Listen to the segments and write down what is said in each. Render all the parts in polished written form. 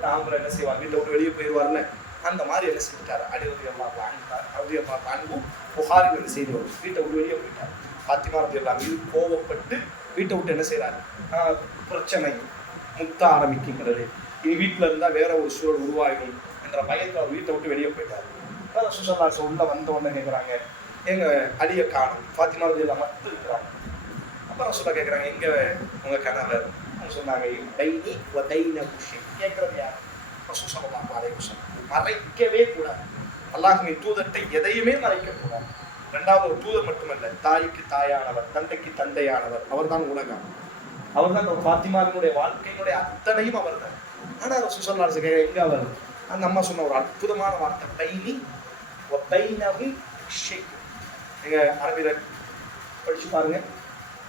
கோவப்பட்டு ஆம்பளை என்ன செய்வாங்க, வீட்டை விட்டு வெளியே போயிடுவார்ல, அந்த மாதிரி என்ன செஞ்சுட்டாரு அலி ரலியல்லாஹு அன்ஹு. புகாரில் வந்து செய்தி வரும், வீட்டை விட்டு வெளியே போயிட்டார். ஃபாத்திமா ரலியல்லாஹு மீது கோவப்பட்டு வீட்டை விட்டு என்ன செய்யறாரு, பிரச்சனை முத்த ஆரம்பிக்கின்றது, இனி வீட்டில் இருந்தால் வேற ஒரு சூழல் உருவாகும் என்ற பயத்தில் அவர் வீட்டை விட்டு வெளியே போயிட்டார். ரசூலுல்லாஹி உள்ள வந்த உடனே கேட்குறாங்க, எங்க அலியை காணும், ஃபாத்திமா ரலியல்லாஹு மட்டும் இருக்கிறாங்க. அப்போ ரசூலுல்லாஹ் கேட்குறாங்க, எங்க உங்க கணவர்? சொன்னாங்க, டைனி வ டைனஹு ஷை. கேட்கறது யார்? ரசூல் ஸல்லல்லாஹு அலைஹி வஸல்லம். மறைக்கவே கூடாது, அல்லாஹ்வின் தூதர்கிட்ட எதையுமே மறைக்க கூடாது. இரண்டாவது, ஒரு தூதர் மட்டுமல்ல, தாய்க்கு தாயானவர், தந்தைக்கு தந்தையானவர், அவர் தான் உலகம், அவர் தான் ஃபாத்திமாவினுடைய வாழ்க்கையினுடைய அத்தனையும் அவர் தான். ஆனால் ரசூல் ஸல்லல்லாஹு அலைஹி வஸல்லம் எங்க அவர்? அந்த அம்மா சொன்ன ஒரு அற்புதமான வார்த்தை, டைனி வ டைனஹு ஷை. நீங்க அரபில படிச்சு பாருங்க,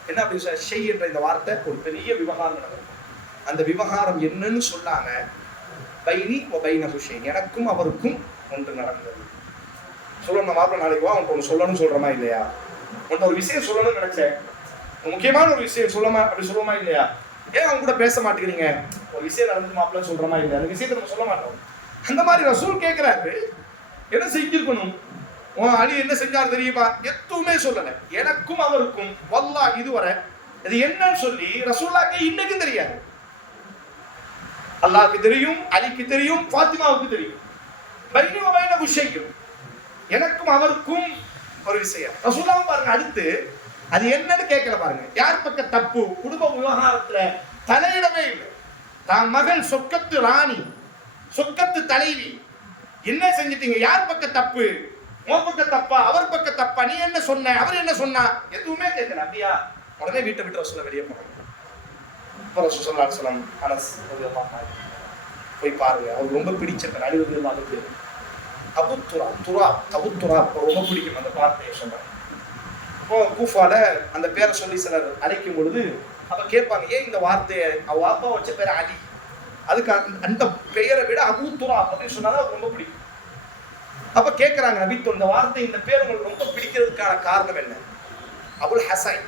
என்ன அப்படி ஷை என்ற இந்த வார்த்தை ஒரு பெரிய விவகாரம் நடக்கும். அந்த விவகாரம் என்னன்னு சொல்லாம பைனி வ பைனஹு ஷை, எனக்கும் அவருக்கும் ஒன்று நடந்தது. சொல்லணும் மாப்பிள்ள, நாளைக்கு வா உன்ட்டு ஒன்று சொல்லணும்னு சொல்றமா இல்லையா? உன்ட்ட ஒரு விஷயம் சொல்லணும்னு நினைச்சேன், முக்கியமான ஒரு விஷயம் சொல்லமா, அப்படி சொல்லுமா இல்லையா? ஏன் அவங்க கூட பேச மாட்டேங்கிறீங்க? ஒரு விஷயம் நடந்து மாப்பிள்ள சொல்றமா இல்லையா? அந்த விஷயத்தை நம்ம சொல்ல மாட்டோம். அந்த மாதிரி ரசூல் கேட்கிறாரு, என்ன செஞ்சிருக்கணும், அலி என்ன செஞ்சாரு தெரியுமா? எதுவுமே சொல்லல, எனக்கும் அவருக்கும் வல்லாஹ் இதுவரை இது என்னன்னு சொல்லி ரசூலுல்லாஹ்க்கு இன்னைக்கும் தெரியாது. அல்லாஹ்க்கு தெரியும், அலிக்கு தெரியும், ஃபாத்திமாவுக்கு தெரியும். பைனி வ பைனஹு ஷை, எனக்கும் அவருக்கும் ஒரு விஷயம். ரசூலுல்லாஹ் பாருங்க, அடுத்து அது என்னன்னு கேட்கல பாருங்க. யார் பக்கம் தப்பு? குடும்ப விவகாரத்துல தலையிடவே இல்லை. தான் மகள் சொக்கத்து ராணி, சொக்கத்து தலைவி, என்ன செஞ்சிட்டீங்க? யார் பக்கம் தப்பு? உன் பக்கம் தப்பா, அவர் பக்கம் தப்பா? நீ என்ன சொன்ன, அவர் என்ன சொன்னா? எதுவுமே கேட்கல. அப்படியா? உடனே வீட்டை விட்டு ரசூலுல்லாஹ் வெளியே போனாங்க. ரசூல் ஸல்லல்லாஹு அலைஹி வஸல்லம் அனஸ் போய் பாருங்க, அவர் ரொம்ப பிடிச்ச அலி ரலியல்லாஹு அன்ஹு அபு துராப் ரொம்ப பிடிக்கும் அந்த வார்த்தையை சொன்னாங்க. இப்போ கூஃபால அந்த பேரை சொல்லி சிலர் அழைக்கும் பொழுது அப்ப கேட்பாங்க, ஏன் இந்த வார்த்தையை, அவ அப்பா வச்ச பேர் அலி, அதுக்கு அந்த பெயரை விட அபு துராப் அப்படின்னு சொன்னாதான் அவருக்கு ரொம்ப பிடிக்கும். அப்ப கேட்கிறாங்க, நபி இந்த வார்த்தை, இந்த பேர் உங்களுக்கு ரொம்ப பிடிக்கிறதுக்கான காரணம் என்ன? அபுல் ஹசன்,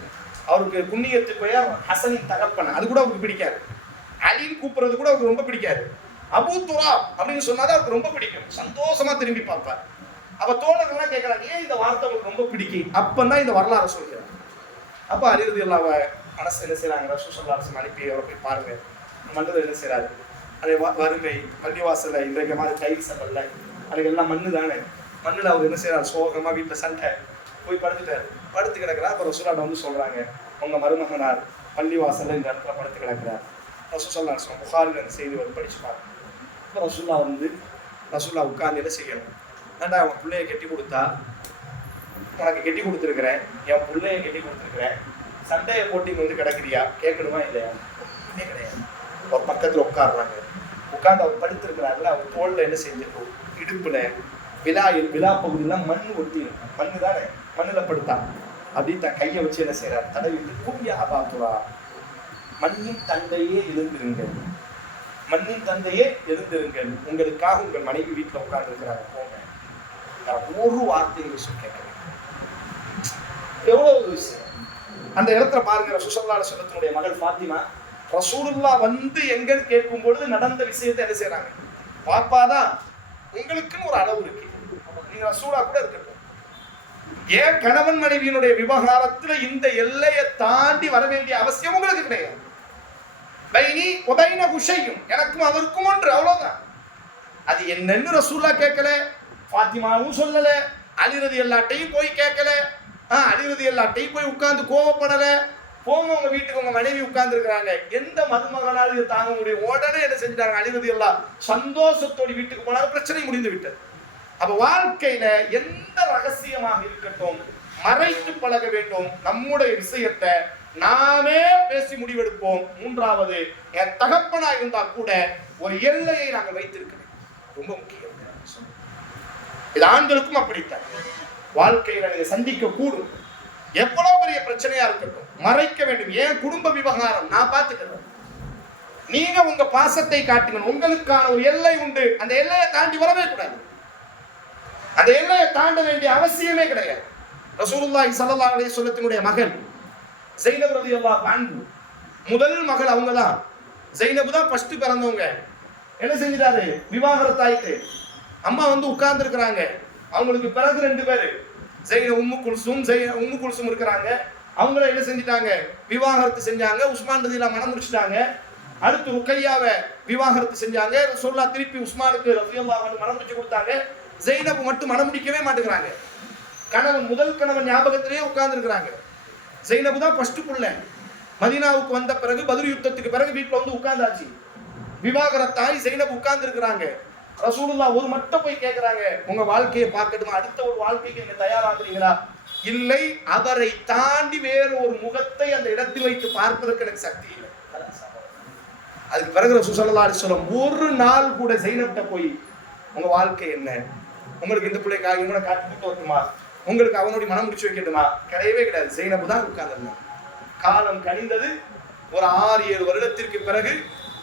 அவருக்கு புண்ணியத்து பெயர் ஹசனின் தகப்பன், அது கூட அவருக்கு பிடிக்காது. அலின்னு கூப்பிடுறது கூட அவருக்கு ரொம்ப பிடிக்காது. அபு துராப் அப்படின்னு சொன்னாதான் அவருக்கு ரொம்ப பிடிக்கும், சந்தோஷமா திரும்பி பார்ப்பார். அப்ப தோழர்கள்லாம் கேட்கறாங்க, ஏன் இந்த வார்த்தை உங்களுக்கு ரொம்ப பிடிக்கும்? அப்பதான் இந்த வரலாறு சொல்கிறார். அப்ப அலி ரலியல்லாஹு அனஸ் என்ன செய்யறாங்க, ரசூல் ஸல்லல்லாஹு அலைஹி வஸல்லம் அனுப்பி அவரை போய் பாருங்க, மண்ணில் என்ன செய்யறாரு, அதே வறுமை, பள்ளிவாசல்ல இன்றைக்கு மாதிரி டைல்ஸ் அல்ல, அதுக்கு எல்லாம் மண்ணு தானே, மண்ணில் அவர் என்ன செய்யறாரு, சோகமா வீட்டில் சண்டை போய் படுத்துட்டாரு, படுத்து கிடக்கிறார். அப்போ ரசூலுல்லாஹ் வந்து சொல்றாங்க, உங்க மருமகனார் பள்ளிவாசல்ல இந்த இடத்துல படுத்து கிடக்கிறார். ரசூல் ஸல்லல்லாஹு அலைஹி வஸல்லம் புகாரில் அந்த செய்தி வந்து படிச்சு பாருங்க. இப்போ ரசூலுல்லாஹ் உட்கார்ந்து என்ன செய்யணும், ஏன்டா அவன் பிள்ளைய கட்டி கொடுத்தா, உனக்கு கட்டி கொடுத்துருக்கிறேன், என் பிள்ளைய கட்டி கொடுத்துருக்கிறேன், சண்டையை போட்டி வந்து கிடக்குறியா, கேட்கணுமா இல்லையா? கிடையாது. ஒரு பக்கத்துல உட்காடுறாங்க, உட்கார்ந்து அவர் படுத்திருக்கிறாருல, அவர் தோல்ல என்ன செஞ்சிருக்கோம், இடுப்புல விழா பகுதியெல்லாம் மண் ஒட்டி, மண்ணு தானே, மண்ணில் படுத்தா அப்படி தன் கையை வச்சு என்ன செய்யறாரு, தடவிட்டு கூப்பியா அபாத்துவா, மண்ணின் தந்தையே எழுந்திருங்கள், மண்ணின் தந்தையே எழுந்திருங்கள், உங்களுக்காக உங்கள் மனைவி வீட்டில் உட்கார்ந்து இருக்கிறாங்க, போங்க. ஒரு வார்த்தை விஷயம் கேட்க, எவ்வளவு விஷயம் அந்த இடத்துல பாருங்க. ரசூல் ஸல்லல்லாஹு அலைஹி வஸல்லம் மகள் ஃபாத்திமா ரசூலுல்லாஹ் வந்து எங்கன்னு கேட்கும் பொழுது நடந்த விஷயத்தை என்ன செய்யறாங்க, பாப்பாதான் உங்களுக்குன்னு ஒரு அளவு இருக்கு, நீங்க ரசூலா கூட இருக்கட்டும், ஏன் கணவன் மனைவியினுடைய விவகாரத்துல இந்த எல்லையை தாண்டி வர வேண்டிய அவசியம் உங்களுக்கு கிடையாது. பைனி வ பைனஹு ஷையும், எனக்கும் அவருக்கும் ஒன்று, அவ்வளவுதான். அது என்னன்னு ரசூலுல்லாஹ் கேட்கல, ஃபாத்திமாவும் சொல்லல, அலி ரலியல்லாஹு போய் கேட்கல, அலி ரலியல்லாஹு போய் உட்கார்ந்து கோவப்படல. போங்க உங்க வீட்டுக்கு, உங்க மனைவி உட்கார்ந்து இருக்கிறாங்க, எந்த மருமகனாலும் இது தாங்க முடியும். உடனே என்ன செஞ்சாங்க, அலி ரலியல்லாஹு சந்தோஷத்தோடு வீட்டுக்கு போனாங்க, பிரச்சனை முடிந்து விட்டது. அப்ப வாழ்க்கையில எந்த ரகசியமாக இருக்கட்டும் மறைத்து பழக வேண்டும். நம்முடைய விஷயத்தை நாமே பேசி முடிவெடுப்போம். மூன்றாவது, என் தகப்பனா இருந்தா கூட ஒரு எல்லையை நாங்கள் வைத்திருக்கிறோம், ரொம்ப முக்கியம். இது ஆண்களுக்கும் அப்படித்தான். வாழ்க்கையில நீங்க சந்திக்க கூடும், எவ்வளவு பெரிய பிரச்சனையா இருக்கட்டும் மறைக்க வேண்டும். ஏன் குடும்ப விவகாரம் நான் பார்த்துக்கிறேன், நீங்க உங்க பாசத்தை காட்டுங்க, உங்களுக்கான ஒரு எல்லை உண்டு, அந்த எல்லையை தாண்டி வரவே கூடாது, அந்த எல்லையை தாண்ட வேண்டிய அவசியமே கிடையாது. ரசூலுல்லாஹி ஸல்லல்லாஹு அலைஹி வஸல்லம் மகள் ஸைனப் ரலியல்லாஹு அன்ஹா, முதல் மகள் அவங்க தான். ஸைனப் தான் ஃபர்ஸ்ட் பிறந்தவங்க. என்ன செஞ்சிட்டாரு, விவாகரத்து ஆயிட்டு. அம்மா வந்து உட்கார்ந்து இருக்கிறாங்க. அவங்களுக்கு பிறகு 2 பேரு உம்மு குல்சும் இருக்கிறாங்க. அவங்கள என்ன செஞ்சிட்டாங்க, விவாகரத்து செஞ்சாங்க. உஸ்மான் ரலியல்லாஹு மனம் முடிச்சிட்டாங்க. அடுத்து ருக்கையாவை விவாகரத்து செஞ்சாங்க. ரசூலுல்லாஹ் திருப்பி உஸ்மானுக்கு ரலியல்லாஹு அன்ஹு மனம் முடிச்சு கொடுத்தாங்க. ஜெய்னப் மட்டும் மனம் முடிக்கவே மாட்டேங்கிறாங்க. கணவன், முதல் கணவன் ஞாபகத்திலேயே உட்கார்ந்து இருக்கிறாங்க. ஜெய்னப் தான் ஃபர்ஸ்ட் புள்ள. மதீனாவுக்கு வந்த பிறகு, பத்ர் யுத்தத்துக்கு பிறகு வீட்டுல வந்து உட்கார்ந்தாச்சு. விவாகரத்தாய் ஜெய்னப் உட்கார்ந்து இருக்கிறாங்க. ரசூலுல்லாஹ் ஒரு மட்டும் போய் கேட்கிறாங்க, உங்க வாழ்க்கையை பார்க்கணுமா, அடுத்த ஒரு வாழ்க்கைக்கு நீங்க தயாராகிறீங்களா? இல்லை, அவரை தாண்டி வேறு ஒரு முகத்தை அந்த இடத்தில் வைத்து பார்ப்பதற்கு எனக்கு சக்தி இல்லை. அதுக்கு பிறகு ரசூல் ஸல்லல்லாஹு அலைஹி வஸல்லம் ஒரு நாள் கூட ஜெய்னப்ட்ட போய் உங்க வாழ்க்கை என்ன, உங்களுக்கு இந்த பிள்ளைக்காக இவனை காட்டிட்டு வரட்டுமா, உங்களுக்கு அவனுடைய மனம் முடிச்சு வைக்கட்டுமா, கிடையவே கிடையாது. ஜெய்னப் தான் உட்கார்ந்தாங்க. காலம் கழிந்தது. ஒரு 6-7 வருடத்திற்கு பிறகு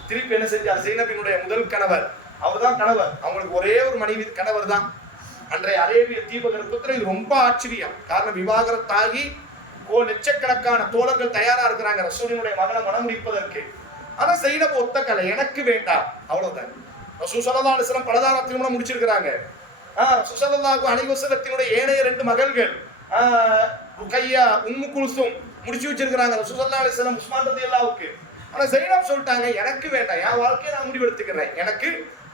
திருப்பி என்ன செஞ்சார், ஜெய்னபினுடைய முதல் கணவர், அவர் தான் கணவர், அவங்களுக்கு ஒரே ஒரு மனைவி கணவர் தான். அன்றைய அரேபிய தீபகற்பத்தில் இது ரொம்ப ஆச்சரியம். காரணம், விவாகரத்தாகி லட்சக்கணக்கான தோழர்கள் தயாரா இருக்கிறாங்க ரசூலினுடைய மகனை மனம் முடிப்பதற்கு. ஆனா ஜெய்னப் ஒத்தக்கலை, எனக்கு வேண்டாம், அவ்வளவுதான். ரசூல் ஸல்லல்லாஹு அலைஹி வஸல்லம் பலதார திருமணம் முடிச்சிருக்கிறாங்க. ரசூல் ஸல்லல்லாஹு அலைஹி வஸல்லத்தினுடைய ஏனைய 2 மகள்கள் ருக்கையா, உம்மு குல்சும் முடிச்சு வச்சிருக்கிறாங்க ரசூல் ஸல்லல்லாஹு அலைஹி வஸல்லம் உஸ்மான் ரலியல்லாஹுக்கு. ஆனா ஜெய்னப் சொல்லிட்டாங்க, எனக்கு வேண்டாம், என் வாழ்க்கையை நான் முடிவெடுத்துக்கிறேன், எனக்கு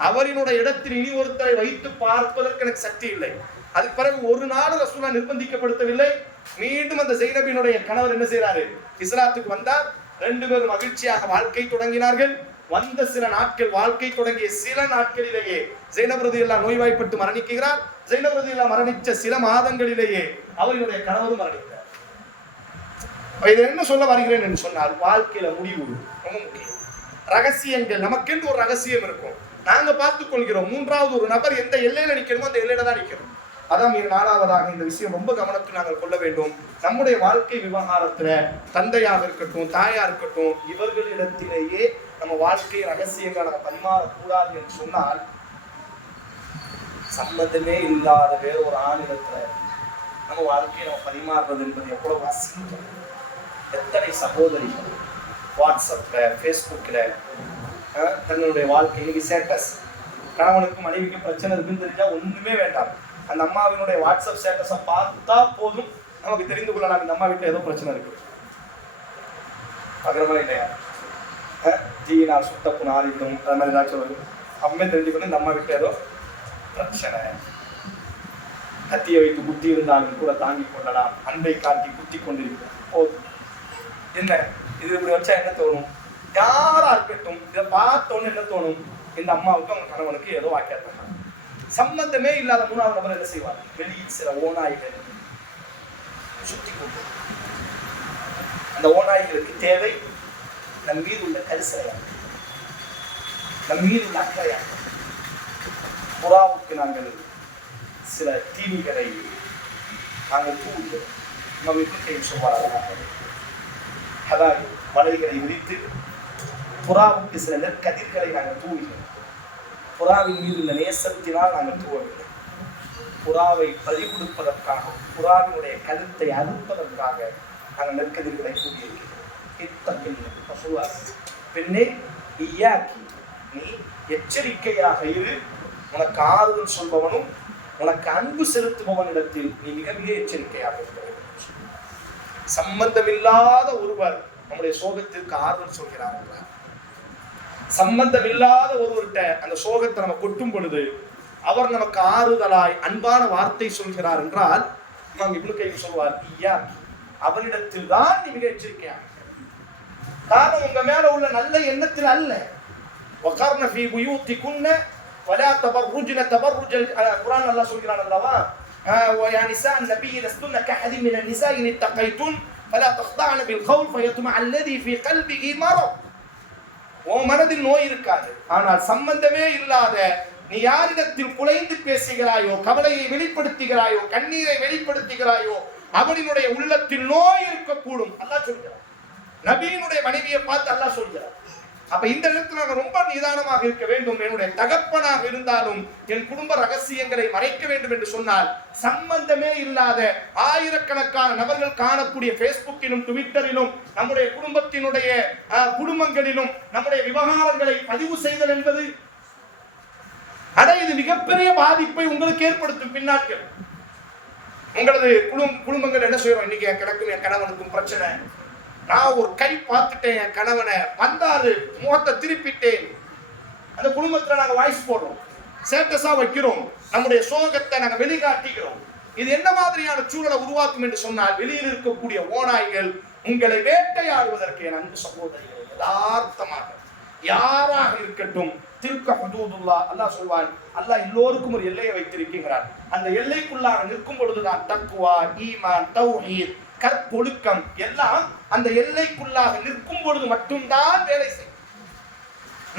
அவரினுடைய இடத்தில் இனி ஒருத்தரை வைத்து பார்ப்பதற்கு எனக்கு சக்தி இல்லை. அதுக்கு பிறகு ஒரு நாள் ரசூலுல்லாஹ் நிர்பந்திக்கப்படுத்தவில்லை. மீண்டும் அந்த ஜெய்னபினுடைய கணவர் என்ன செய்யறாரு, இஸ்லாத்துக்கு வந்தார். 2 பேரும் மகிழ்ச்சியாக வாழ்க்கை தொடங்கினார்கள். வந்த சில நாட்கள், வாழ்க்கை தொடங்கிய சில நாட்களிலேயே ஜெய்னப் ரலியல்லாஹு நோய்வாய்ப்பட்டு மரணிக்கிறார். ஜெய்னப் ரலியல்லாஹு மரணித்த சில மாதங்களிலேயே அவருடைய கணவரும் மரணித்தார். இது என்ன சொல்ல வருகிறேன் என்று சொன்னால், வாழ்க்கையில முடிவு ரொம்ப முக்கியம். ரகசியங்கள், நமக்கென்று ஒரு ரகசியம் இருக்கும், நாங்க பார்த்துக் கொள்கிறோம். 3வது ஒரு நபர் எந்த எல்லையில நிக்கணுமோ அந்த எல்லையில தான் நிக்கணும். அதான் 4வதாக இந்த விஷயம் ரொம்ப கவனத்தில் நாங்கள் கொள்ள வேண்டும். நம்முடைய வாழ்க்கை விவகாரத்துல தந்தையாக இருக்கட்டும், தாயா இருக்கட்டும், இவர்களிடத்திலேயே நம்ம வாழ்க்கை ரகசியங்களை நம்ம பரிமாறக்கூடாது என்று சொன்னால், சம்பந்தமே இல்லாத வேற ஒரு ஆணிடத்துல நம்ம வாழ்க்கையை நம்ம பரிமாறுறது என்பது எவ்வளவு அசிங்கம். எத்தனை சகோதரிகள் வாட்ஸ்அப்ல, ஃபேஸ்புக்ல தன்னுடைய வாழ்க்கைக்கு ஸ்டேட்டஸ், கணவனுக்கும் மனைவிக்கும் பிரச்சனை இருக்குன்னு தெரிஞ்சா ஒண்ணுமே வேண்டாம், அந்த அம்மாவினுடைய வாட்ஸ்அப் ஸ்டேட்டஸை பார்த்தா போதும், நமக்கு தெரிந்து கொள்ளலாம் இந்த அம்மா வீட்டில் ஏதோ பிரச்சனை இருக்கு. பகிரமா இல்லையா? ஜீனால் சுத்தப்பு நாளிட்டும் அது மாதிரி ஏதாச்சும் வரும், அப்பவே தெரிஞ்சுக்கணும் இந்த அம்மா வீட்டில் ஏதோ பிரச்சனை. கத்தியை வைத்து குத்தி இருந்தாலும் கூட தாங்கிக் கொள்ளலாம், அன்பை காட்டி குத்தி கொண்டிருக்கும் போதும். என்ன இது இப்படி வச்சா என்ன தோணும்? யாரா இருக்கட்டும், இதை பார்த்தோன்னு என்ன தோணும், இந்த அம்மாவுக்கு அவங்க கணவனுக்கு ஏதோ வாக்கியாங்க. சம்பந்தமே இல்லாத 3வது நபர் என்ன செய்வார், வெளியில் சில ஓநாய்கள் சுத்தி கொண்டு, அந்த ஓநாய்களுக்கு தேவை நம் மீது உள்ள கரிசலையாக, நம் மீது உள்ள அக்கறையாக. புறாவுக்கு நாங்கள் சில தீனிகளை நாங்கள் தூவுகிறோம். நம்ம வீட்டுக்கு சொல்வார்கள், அதாவது வலைகளை விரித்து புறாவுக்கு சில நெற்கதிர்களை நாங்கள் தூவுகிறோம். புறாவின் மீது உள்ள நேசத்தினால் நாங்கள் தூவவில்லை, புறாவை பறி கொடுப்பதற்காக, புறாவினுடைய கருத்தை அறுப்பதற்காக நாங்கள் நெற்கதிர்களை தூவியிருக்கிறோம். சொல்வார், பெண்ணே இய்யாக்கி, நீ எச்சரிக்கையாக இரு, உனக்கு ஆறுதல் சொல்பவனும் உனக்கு அன்பு செலுத்துபவனிடத்தில் நீ மிக மிக எச்சரிக்கையாக இருக்க வேண்டும். சம்பந்தமில்லாத ஒருவர் நம்முடைய சோகத்திற்கு ஆறுதல் சொல்கிறார் என்றார். சம்பந்தமில்லாத ஒருவர்கிட்ட அந்த சோகத்தை நம்ம கொட்டும் பொழுது அவர் நமக்கு ஆறுதலாய் அன்பான வார்த்தை சொல்கிறார் என்றால், இமாம் இப்னு கைம் சொல்வார், இய்யாக்கி, அவனிடத்தில் தான் நீ மிக எச்சரிக்கையாக. காரணம் உங்க மேல உள்ள நல்ல எண்ணத்தில் அல்ல. வகர்ன ஃபீ புயூத்திகுன்ன வலா தபர்ருஜ்ன தபர்ருஜல், குர்ஆன் அல்லாஹ் சொல்கிறான் அல்லவா, யா நிஸா நபி லஸ்துன்ன கஹதி மின நிஸா இன் தகைதுன் ஃபலா தக்தஅன பில் கௌல் ஃபயத்மஅ அல்லதி ஃபீ கல்பிஹி மரத். உன் மனதில் நோய் இருக்காது, ஆனால் சம்பந்தமே இல்லாத நீ யாரிடத்தில் குலைந்து பேசுகிறாயோ, கவலையை வெளிப்படுத்துகிறாயோ, கண்ணீரை வெளிப்படுத்துகிறாயோ, அவனினுடைய உள்ளத்தில் நோய் இருக்கக்கூடும். அல்லாஹ் சொல்கிறார். நபியினுடைய மனைவியை பார்த்து அல்லாஹ் சொல்கிறார். அப்ப இந்த இடத்துல நாங்கள் ரொம்ப நிதானமாக இருக்க வேண்டும். என்னுடைய தகப்பனாக இருந்தாலும் என் குடும்ப ரகசியங்களை மறைக்க வேண்டும் என்று சொன்னால், சம்பந்தமே இல்லாத ஆயிரக்கணக்கான நபர்கள் காணக்கூடிய பேஸ்புக்கிலும் ட்விட்டரிலும் நம்முடைய குடும்பத்தினுடைய குடும்பங்களிலும் நம்முடைய விவகாரங்களை பதிவு செய்தல் என்பது மிகப்பெரிய பாதிப்பை உங்களுக்கு ஏற்படுத்தும் பின்னாட்கள். உங்களது குடும்பங்கள் என்ன செய்யறோம்? இன்னைக்கு என் கிடக்கும் என் கணவனுக்கும் பிரச்சனை, நான் ஒரு கை பார்த்துட்டேன், என் கணவனை வந்தாரு, முகத்தை திருப்பிட்டேன். அந்த குடும்பத்துல நாங்க வாய்ஸ் போடுறோம், ஸ்டேட்டஸா வைக்கிறோம், நம்முடைய சோகத்தை நாங்க வெளிக்காட்டிக்கிறோம். இது என்ன மாதிரியான சூழலை உருவாக்கும் என்று சொன்னால், வெளியில் இருக்கக்கூடிய ஓநாய்கள் உங்களை வேட்டையாடுவதற்கு என் அன்பு சகோதரிகள் யதார்த்தமாக யாராக இருக்கட்டும், தில்க ஹுதூதுல்லாஹ், அல்லாஹ் சொல்வான், அல்லாஹ் எல்லோருக்கும் ஒரு எல்லையை வைத்திருக்கிறார். அந்த எல்லைக்குள்ளாக நிற்கும் பொழுதுதான் தக்வா, ஈமான், தௌஹீத், கற்பொழுக்கம் எல்லாம் அந்த எல்லைக்குள்ளாக நிற்கும் பொழுது மட்டும்தான் வேலை செய்யும்.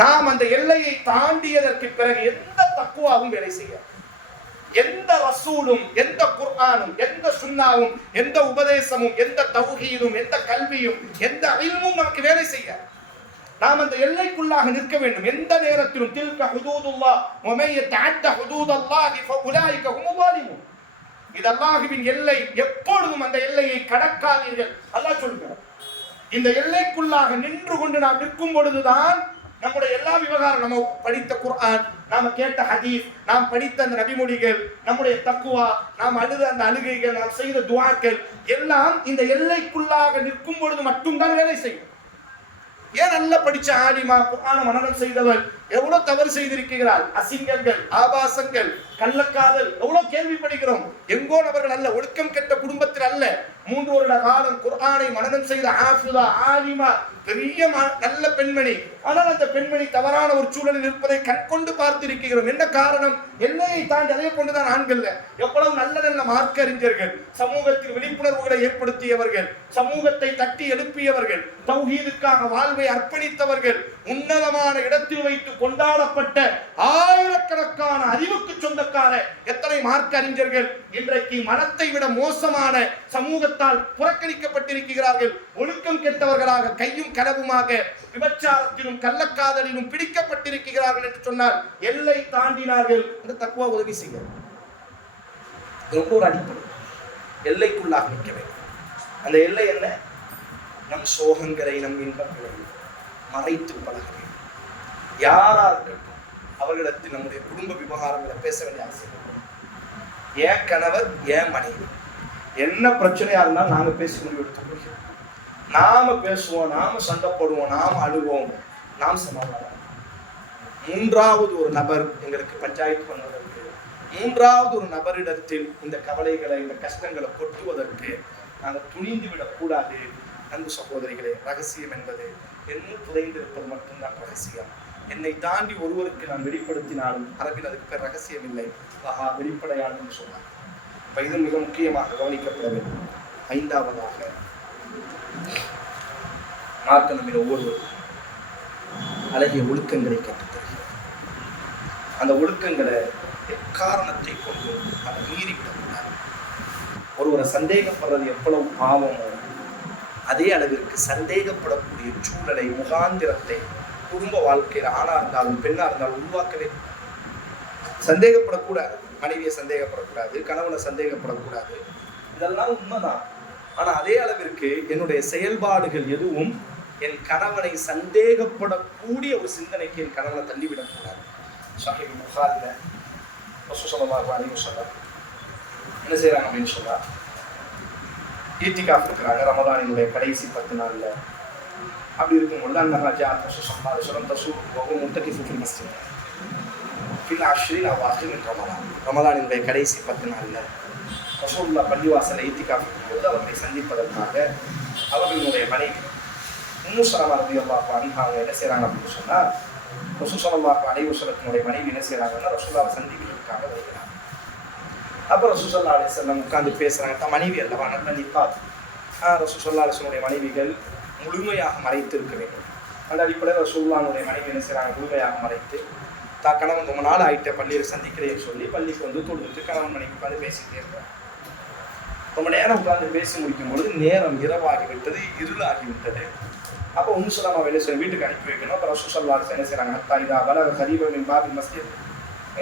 நாம் அந்த எல்லையை தாண்டியதற்கு பிறகு எந்த தக்வாவும் வேலை செய்யாது. எந்த ரசூலும், எந்த குர்ஆனும், எந்த சுன்னாவும், எந்த உபதேசமும், எந்த தௌஹீதும், எந்த கல்வியும், எந்த இல்மும் நமக்கு வேலை செய்யாது. நாம் அந்த எல்லைக்குள்ளாக நிற்க வேண்டும். எந்த நேரத்திலும் தில்க ஹுதூதுல்லாஹ் வ மை யதஅத்த ஹுதூதல்லாஹி ஃபஉலாயிக ஹுமுல் ஸாலிமூன். இது அல்லாஹ்வின் எல்லை, எப்பொழுதும் அந்த எல்லையை கடக்காதீர்கள் அல்லாஹ் சொல்கிறார். இந்த எல்லைக்குள்ளாக நின்று கொண்டு நாம் நிற்கும் பொழுதுதான் நம்முடைய எல்லா விவகாரம், நம்ம படித்த குர்ஆன், நாம கேட்ட ஹதீஸ், நாம் படித்த அந்த நபிமொழிகள், நம்முடைய தக்குவா, நாம் அழுத அந்த அழுகைகள், நாம் செய்த துஆக்கள் எல்லாம் இந்த எல்லைக்குள்ளாக நிற்கும் பொழுது மட்டும்தான் வேலை செய்யும். ஏன் நல்ல படிச்ச ஆலிமா, குர்ஆனை மனனம் செய்தவர் எவ்வளவு தவறு செய்திருக்கிறார், அசிங்கங்கள், ஆபாசங்கள், கள்ளக்காதல் எவ்வளவு கேள்விப்படுகிறோம். எங்கோ நபர்கள் அல்ல, ஒழுக்கம் கெட்ட குடும்பத்தில் அல்ல, 3 வருட காலம் குர்ஆனை மனனம் செய்த ஹாஃபிதா, ஆலிமா, பெரிய நல்ல பெண்மணி. ஆனால் அந்த பெண்மணி தவறான ஒரு சூழலில் இருப்பதை கண்கொண்டு பார்த்திருக்கிறோம். என்ன காரணம்? எல்லையை தாண்டி. அதே போன்றுதான் ஆண்கள்ல எவ்வளவு நல்ல நல்ல மார்க்க அறிஞர்கள், சமூகத்தில் விழிப்புணர்வுகளை ஏற்படுத்தியவர்கள், சமூகத்தை தட்டி எழுப்பியவர்கள், தௌஹீதுக்காக வாழ்வை அர்ப்பணித்தவர்கள், உன்னதமான இடத்தில் வைத்து கொண்டாடப்பட்ட ஆயிரக்கணக்கான அறிவுக்கு சொந்தக்கார எத்தனை மார்க்க அறிஞர்கள் இன்றைக்கு மனத்தை விட மோசமான சமூகத்தால் புறக்கணிக்கப்பட்டிருக்கிறார்கள். ஒழுக்கம் கெட்டவர்களாக, கையும் களவுமாக, விபச்சாரத்திலும் கள்ளக்காதலிலும் பிடிக்கப்பட்டிருக்கிறார்கள் என்று சொன்னால் எல்லை தாண்டினார்கள். அந்த தக்வா உதவி செய்ய ரொம்ப ஒரு அடிப்படை. எல்லைக்குள்ளாக நிற்க வேண்டும். அந்த எல்லை என்ன? நம் சோகங்களை, நம் இன்பங்களை மறைத்து பழக வேண்டும். யாரா இருக்கட்டும், அவர்களிடத்தில் நம்முடைய குடும்ப விவகாரங்களை பேச வேண்டிய அவசியம். ஏன் கணவர், ஏன் மனைவி, என்ன பிரச்சனையா இருந்தாலும் நாங்க பேசி முடிவெடுத்து முடியும். நாம பேசுவோம், நாம சண்டை போடுவோம், நாம அழுவோம், நாம் சமாதானம். 3வது ஒரு நபர் எங்களுக்கு பஞ்சாயத்து பண்ணுவதற்கு, 3வது ஒரு நபரிடத்தில் இந்த கவலைகளை, இந்த கஷ்டங்களை கொட்டுவதற்கு நாங்கள் துணிந்து விடக்கூடாது. அன்பு சகோதரிகளே, ரகசியம் என்பது என்னும் புதைந்திருப்பது மட்டும்தான் ரகசியம். என்னை தாண்டி ஒருவருக்கு நான் வெளிப்படுத்தினாலும் அரபில் அதுக்கு பேர் ரகசியம் இல்லை, வெளிப்படையானு சொன்னார். இப்ப இது மிக முக்கியமாக கவனிக்கப்பட வேண்டும். 5வதாக மார்க்க நம்மில் ஒவ்வொருவரும் அழகிய ஒழுக்கங்களை கற்றுத்தருகிறது. அந்த ஒழுக்கங்களை எக்காரணத்தை கொண்டு அதை மீறிவிடக்கூடாது. ஒருவரை சந்தேகப்படுறது எவ்வளவு பாவமோ அதே அளவிற்கு சந்தேகப்படக்கூடிய சூழலை, முகாந்திரத்தை குடும்ப வாழ்க்கையில் ஆணா இருந்தாலும் பெண்ணா இருந்தாலும் உருவாக்கவே. சந்தேகப்படக்கூடாது, மனைவியை சந்தேகப்படக்கூடாது, கணவனை சந்தேகப்படக்கூடாது, இதெல்லாம் உண்மைதான். ஆனா அதே அளவிற்கு என்னுடைய செயல்பாடுகள் எதுவும் என் கணவனை சந்தேகப்படக்கூடிய ஒரு சிந்தனைக்கு என் கணவனை தள்ளிவிடக்கூடாது. ஸஹீஹ் புகாரில ரசூல் ஸல்லல்லாஹு அலைஹி வஸல்லம் என்ன செய்யறாங்க அப்படின்னு சொன்னா, ஈத்திகாஃப் இருக்கிறாங்க ரமதானினுடைய கடைசி 10 நாள்ல. அப்படி இருக்கும்பொழுது அந்த ராஜா ரசூல் ஸல்லல்லாஹு அலைஹி வஸல்லம் தஸூர் வஹுவ முத்தகிஃபு ஃபில் மஸ்ஜித் ஃபில் அஷ்ரில் அவாஹிர் மின் ரமலான். ரமதானினுடைய கடைசி 10 நாள்ல ரசூலுல்லாஹ் பள்ளிவாசலை ஈத்திகாஃப் இருக்கும்போது அவர்களை சந்திப்பதற்காக அவர்களுடைய மனைவி உம்மு ஸலமா ரலியல்லாஹு அன்ஹா என்ன செய்றாங்க அப்படின்னு சொன்னா, ரசூல் ஸல்லல்லாஹு அலைஹி வஸல்லமுடைய மனைவி என்ன செய்றாங்கன்னா ரசூலுல்லாஹை சந்திக்கிறதுக்காக வருகிறாங்க. அப்போ ரசூல் ஸல்லல்லாஹு அலைஹி வஸல்லம் உட்கார்ந்து பேசுறாங்க. தான் மனைவி அல்லவா நிப்பாத். ரசூல் ஸல்லல்லாஹு அலைஹி வஸல்லுடைய மனைவிகள் முழுமையாக மறைத்து இருக்க வேண்டும். அந்த அடிப்படையில் ரசூலுல்லாஹுடைய மனைவி என்ன செய்றாங்க, முழுமையாக மறைத்து தான் கணவன் ரொம்ப நாள் ஆகிட்ட பள்ளியில் சந்திக்கிறேன்னு சொல்லி பள்ளிக்கு வந்து தொழுதுட்டு கணவன் மனைவி உட்காந்து பேசிக்கிட்டே இருக்கிறாங்க. ரொம்ப நேரம் உட்கார்ந்து பேசி முடிக்கும் பொழுது நேரம் இரவாகிவிட்டது, இருளாகிவிட்டது. அப்போ உம்மு ஸலமா வெளியே சொல்லி வீட்டுக்கு அனுப்பி வைக்கணும். அப்போ ரசூல் ஸல்லல்லாஹு அலைஹி வஸல்லம் என்ன செய்றாங்க, ஹத்தா இதா பலக கரீபன் மின் பாபில் மஸ்ஜித்,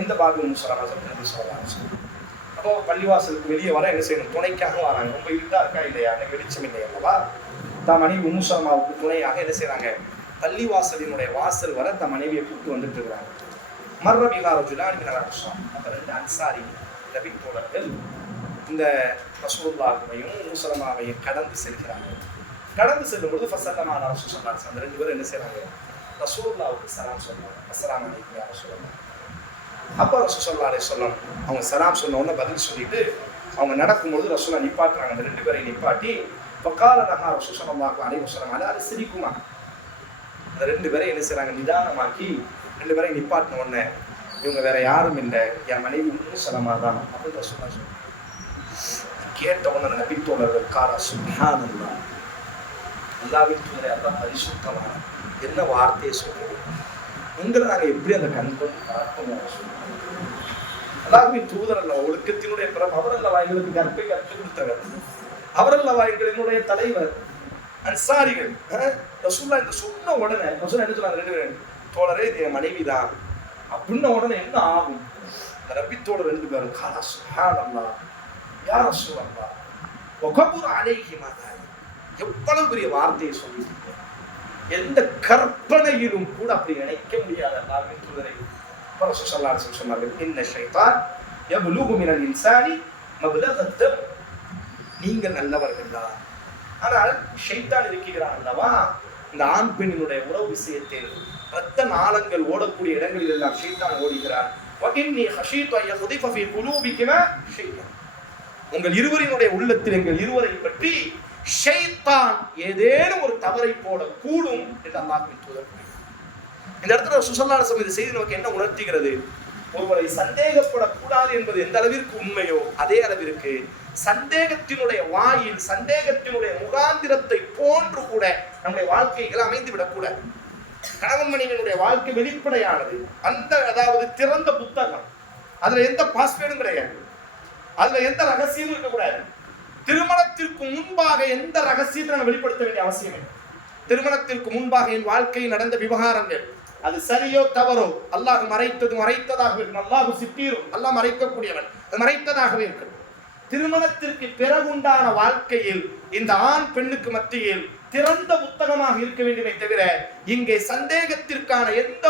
இந்த பாபி உம்மு ஸலமா சொல்லுங்க. அப்போ பள்ளிவாசலுக்கு வெளியே வர என்ன செய்யணும், துணைக்காக வராங்க. ரொம்ப இருட்டா இருக்கா இல்லையா, வெளிச்சம் இல்லை அல்லவா. தான் மனைவி உம்மு ஸலமாவுக்கு துணையாக என்ன செய்றாங்க, பள்ளிவாசலினுடைய வாசல் வர தன் மனைவியை கூப்பிட்டு வந்துட்டு இருக்கிறாங்க. மர்ரபிகா ரஜுலான் மினல் அன்சார். அந்த 2 அன்சாரி நபி தோழர்கள் இந்த ரசூலுல்லாஹையும் முஸலமாவையும் கடந்து செல்கிறார்கள். கடந்து செல்லும்போது ஃபஸல்லமா அலா ரசூலுல்லாஹி ஸல்லல்லாஹு அலைஹி வஸல்லம் 2 பேரும் என்ன செய்றாங்க? ரசூலுல்லாஹ்வுக்கு சலாம் சொல்றாங்க. அஸ்ஸலாமு அலைக்கும் யா ரசூலுல்லாஹ். அப்போ ரசூல் ஸல்லல்லாஹு அலைஹி வஸல்லம் அவங்க சலாம் சொன்ன உடனே பதில் சொல்லிட்டு அவங்க நடக்கும்போது ரசூலா நிப்பாட்டுறாங்க. அந்த 2 பேரையும் நிப்பாட்டி ஃபகால லஹா ரசூல் ஸல்லல்லாஹு அலைஹி வஸல்லம் அலா ரிஸ்லிகுமா. அந்த 2 பேரையும் என்ன செய்றாங்க? நிதானமாக்கி 2 பேரையும் நிப்பாட்டின உடனே இவங்க வேற யாரும் இல்லை, என் மனைவி உம்மு சலமா தான் அப்படின்னு ரசூலா சொல்றாங்க. கேட்ட உடனே நபி தோழர்கள் காரா சுப்ஹானல்லாஹ், அல்லாஹ்வின் தூதரே, அல்லாஹ் பரிசுத்தமான என்ன வார்த்தையை சொல்றது, உங்களை நாங்கள் எப்படி அந்த கண் கொண்டு பார்க்கணும்? அல்லாஹ்வின் தூதர் அல்லவா, ஒழுக்கத்தினுடைய பிறம் அவர் அல்லவா எங்களுக்கு கற்பை கற்றுக் கொடுத்தவர், அவர் அல்லவா எங்களுடைய தலைவர். அன்சாரிகள் ரசூலுல்லாஹ் இந்த சொன்ன உடனே ரசூலுல்லாஹ் என்ன சொன்னாங்க? 2 பேரும், தோழரே இது என் மனைவி தான் அப்படின்ன உடனே என்ன ஆகும்? இந்த நபி தோழர் 2 பேரும் காலா சுப்ஹானல்லாஹ் யா ரசூலல்லாஹ் வகபுர அலைஹி மா தாலிக், எவ்வளவு பெரிய வார்த்தையை சொல்லியிருக்கீங்க, எந்த கற்பனையிலும் கூட அப்படி நினைக்க முடியாத அல்லாஹ்வின் தூதரை. ரசூல் ஸல்லல்லாஹு அலைஹி வஸல்லம் சொன்னார்கள், இன்ன ஷைத்தான் யப்லுகு மினல் இன்சானி மப்லகத் தம், நீங்கள் நல்லவர்கள் தான், ஆனால் ஷைத்தான் இருக்கிறான் அல்லவா, இந்த ஆண் பெண்ணினுடைய உறவு விஷயத்தில் ரத்த நாளங்கள் ஓடக்கூடிய இடங்களில் எல்லாம் ஷைத்தான் ஓடுகிறான். வஇன்னி ஹஷீது அன் யஃதிஃப ஃபீ குலூபிகுமா ஷைத்தான், உங்கள் இருவரினுடைய உள்ளத்தில் எங்கள் இருவரை பற்றி ஷைத்தான் ஏதேனும் ஒரு தவறை போட கூடும் என்று அல்லாஹ்வின் தூதர். இந்த இடத்துல ரசூல் ஸல்லல்லாஹு அலைஹி வஸல்லம் இந்த செய்தி நமக்கு என்ன உணர்த்துகிறது? ஒருவரை சந்தேகப்படக்கூடாது என்பது எந்த அளவிற்கு உண்மையோ அதே அளவிற்கு சந்தேகத்தினுடைய வாயில், சந்தேகத்தினுடைய முகாந்திரத்தை போன்று கூட நம்முடைய வாழ்க்கைகள் அமைந்து விடக்கூடாது. கணவன் மனைவியினுடைய வாழ்க்கை வெளிப்படையானது, அந்த அதாவது திறந்த புத்தகம், அதுல எந்த பாஸ்வேர்டும் கிடையாது, அதுல எந்த ரகசியமும் இருக்கக்கூடாது. திருமணத்திற்கு முன்பாக எந்த ரகசியத்தை நான் வெளிப்படுத்த வேண்டிய அவசியம் இல்லை. திருமணத்திற்கு முன்பாக என் வாழ்க்கையில் நடந்த விவகாரங்கள் அது சரியோ தவறோ அல்லாஹ் மறைத்ததாகவே இருக்கும். அல்லாஹ் சித்தீரும், அல்லாஹ் மறைக்கக்கூடியவன், அது மறைத்ததாகவே இருக்கட்டும். திருமணத்திற்கு பிறகுண்டான வாழ்க்கையில் இந்த ஆண் பெண்ணுக்கு மத்தியில் திறந்த புத்தகமாக இருக்க வேண்டுமே தவிர இங்கே சந்தேகத்திற்கான எந்த